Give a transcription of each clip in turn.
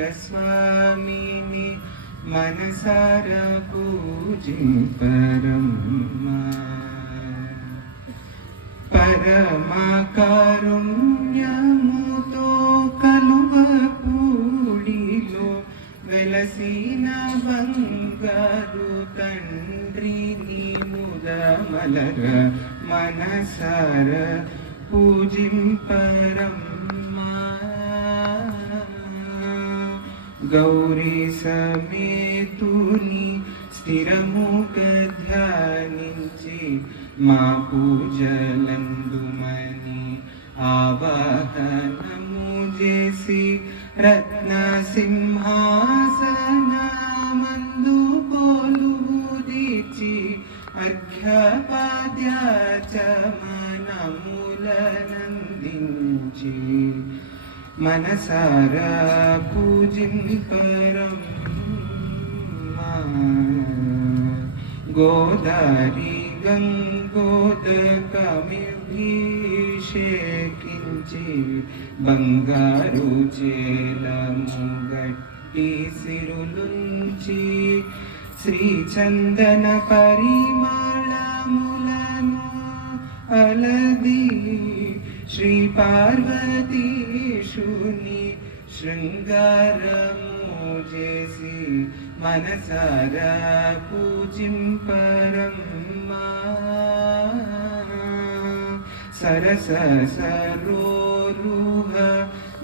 परस्वामिनि मनसार पूजि परम् परमाकारुण्यमुतो कलुव पूडिलो वेलसीन बङ्गारु तण्ड ముదమలర మనసార పూజింపరమ్మా గౌరీ సమేతుని స్థిరముగా ధ్యానించి మా పూజలందుమని ఆవాహనము చేసి రత్న సింహాసనమందు అర్ఘ్యపాద్యాచమనములనందించి మనసారా పూజింపరం. గోదారి గంగోదకమిభిషేకించి బంగారు చేలము గట్టి సిరులుంచి శ్రీచందన పరిమళములను అలది శ్రీ పార్వతీషుని శృంగారము చేసి మనసారా పూజింపరమ్మా. సరస సరో సరోరుహ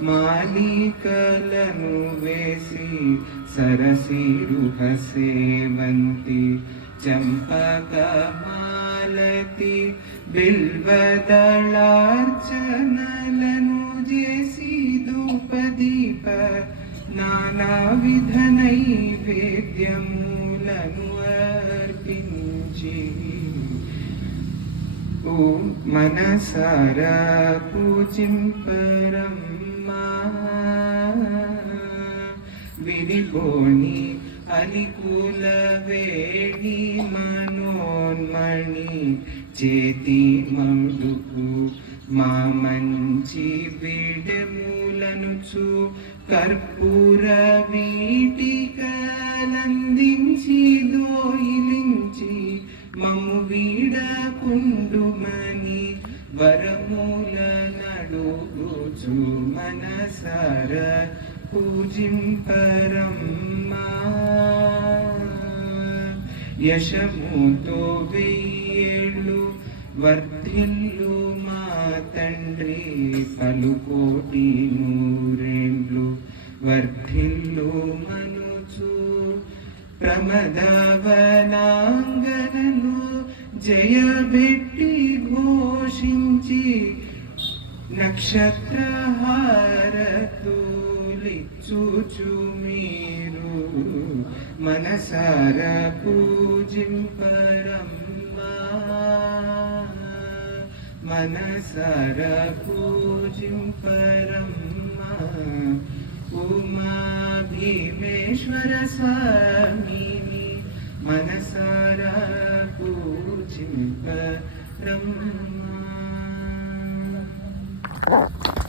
మాలికలను వేసి సరసిరుహ సేవంతి చంపకమాలతి బిల్వదళార్చనలను చేసి ధూపదీప నానా విధ నైవేద్యములను అర్పించి ఓ మనసారా పూజింపరమ్మా. విడిపోని అలికుల వేణి మనోన్మణి చేతి మందుకు మా మంచి విడములనుచు కర్పూరవి వీడకుండుమని వరమూల నడుగుచు మనసార పూజింపరమ్మా. యశముతో వెయ్యేళ్ళు వర్ధిల్లు మా తండ్రి పలుకోటి నూరేండ్లు వర్ధిల్లు మనుచు ప్రమదవనాంగనలు జయబెట్టి ఘోషించి నక్షత్రహారతులిచ్చుచు మీరు మనసార పూజింపరమ్మా మనసార పూజింపరమ్మా ఉమా భీమేశ్వర స్వామిని మనసారా Brahma.